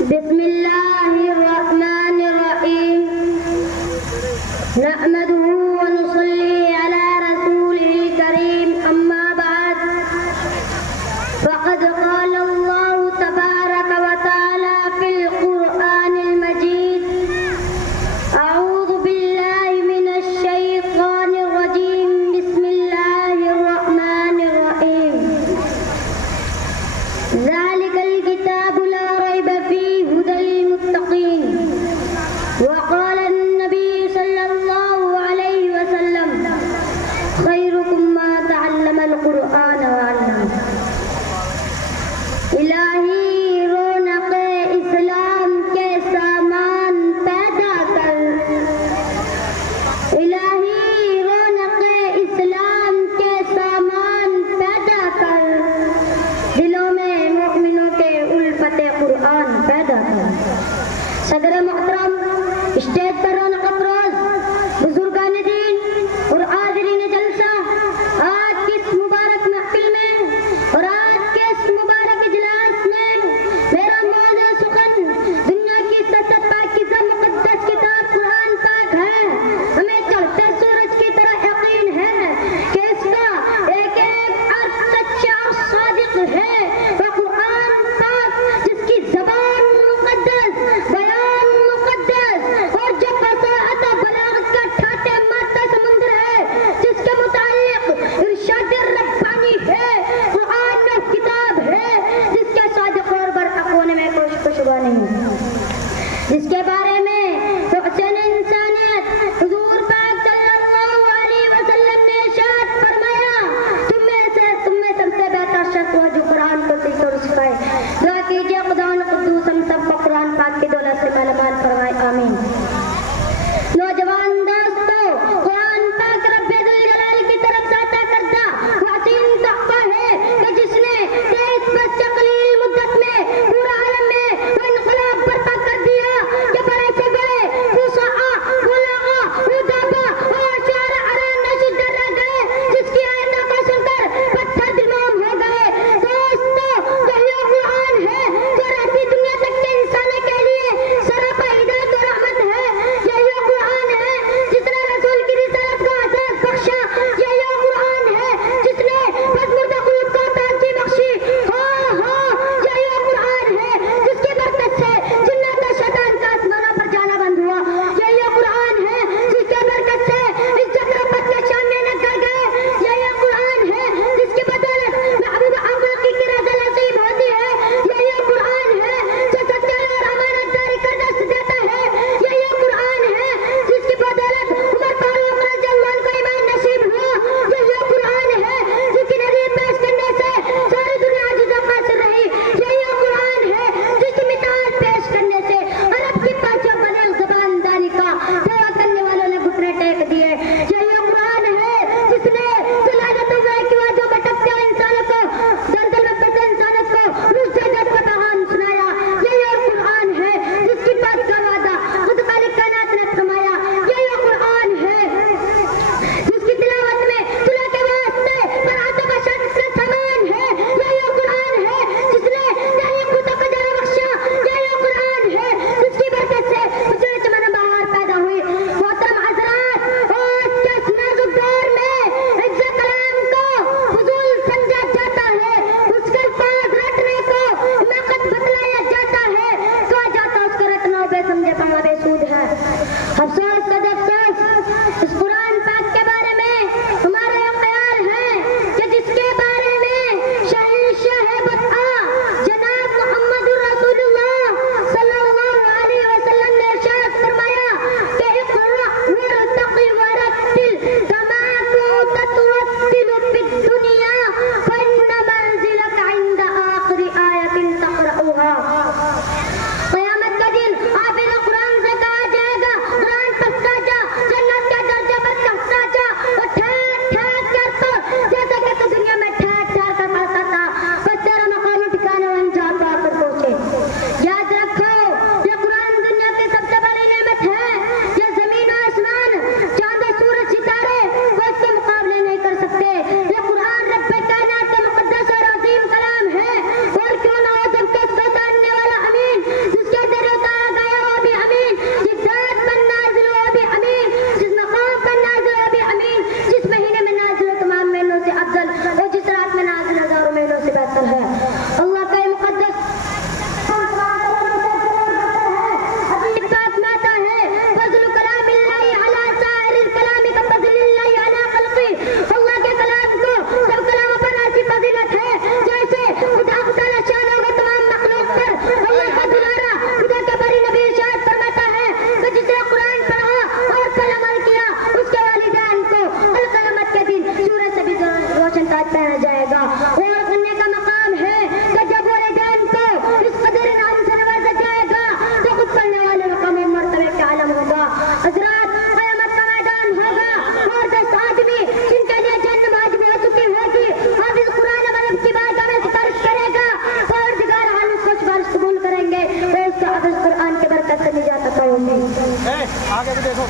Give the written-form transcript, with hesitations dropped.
बिस्मिल्लाहिर्रहमानिर्रहीम नहमदुहु व नुसल्ली अला रसूलिल करीम अम्मा बाद फ़क़द क़ाल अल्लाहु तबारक व तआला फ़िल क़ुरआनिल मजीद अऊज़ु बिल्लाहि मिनश शैतानिर रजीम बिस्मिल्लाहिर्रहमानिर्रहीम ज़ालिकल किताबु ला रैब फ़ीहि हुदल मुत्तक़ीन वक़ाल अन्नबी सल्लल्लाहु अलैहि वसल्लम खैरुकुम मा तअल्लमल क़ुरआन व अल्लमह। इलाही रौनक़े इस्लाम के सामान पैदा कर, इलाही रौनक़े इस्लाम के सामान पैदा कर, दिलों में मोमिनों के उल्फते क़ुरआन पैदा कर। सदर मोहतरम, स्टेज पर रौनक अफरोज बुजुर्गान दीन और हाज़रीन जलसा, आज की इस मुबारक महफिल में और आज के इस मुबारक इजलास में मेरा मौला सुखन दुनिया की सबसे पाकीज़ा मुक़द्दस किताब कुरान पाक है। हमें चढ़ते सूरज की तरह यकीन है कि इसका एक एक अर्थ सच्चा और सादिक है। वह कुरान पाक जिसकी ज़बान मुक़द्दस, बयान मुक़द्दस और जो फसाहत बलागत का ठाटे मारता समुद्र है, जिसके मुताल्लिक़ इरशाद रब्बानी है। कुरान में किताब है जिसके सादिक और बरहक होने में कोई शुबा नहीं, जिसके बारे में हुस्न इंसानियत हुजूर पाक सल्लल्लाहु अलैहि वसल्लम ने इरशाद फरमाया, तुम में सबसे बेहतर शख्स वो जो कुरान को सीखे और सिखाए। दुआ कीजिए खुदा कुद्दूस हम सबको कुरान पाक की दौलत से मालामाल फरमाए, आमीन। नौजवान दोस्तों, कुरान पाक रब्बे दुल जलाल की तरफ से अता करदा हसीन तोहफा है कि जिसने 23 बच्चे कलील मुद्दत में पूरा आलम में वो इनकलाब बर्पा कर दिया कि बड़ा आगे भी देखो।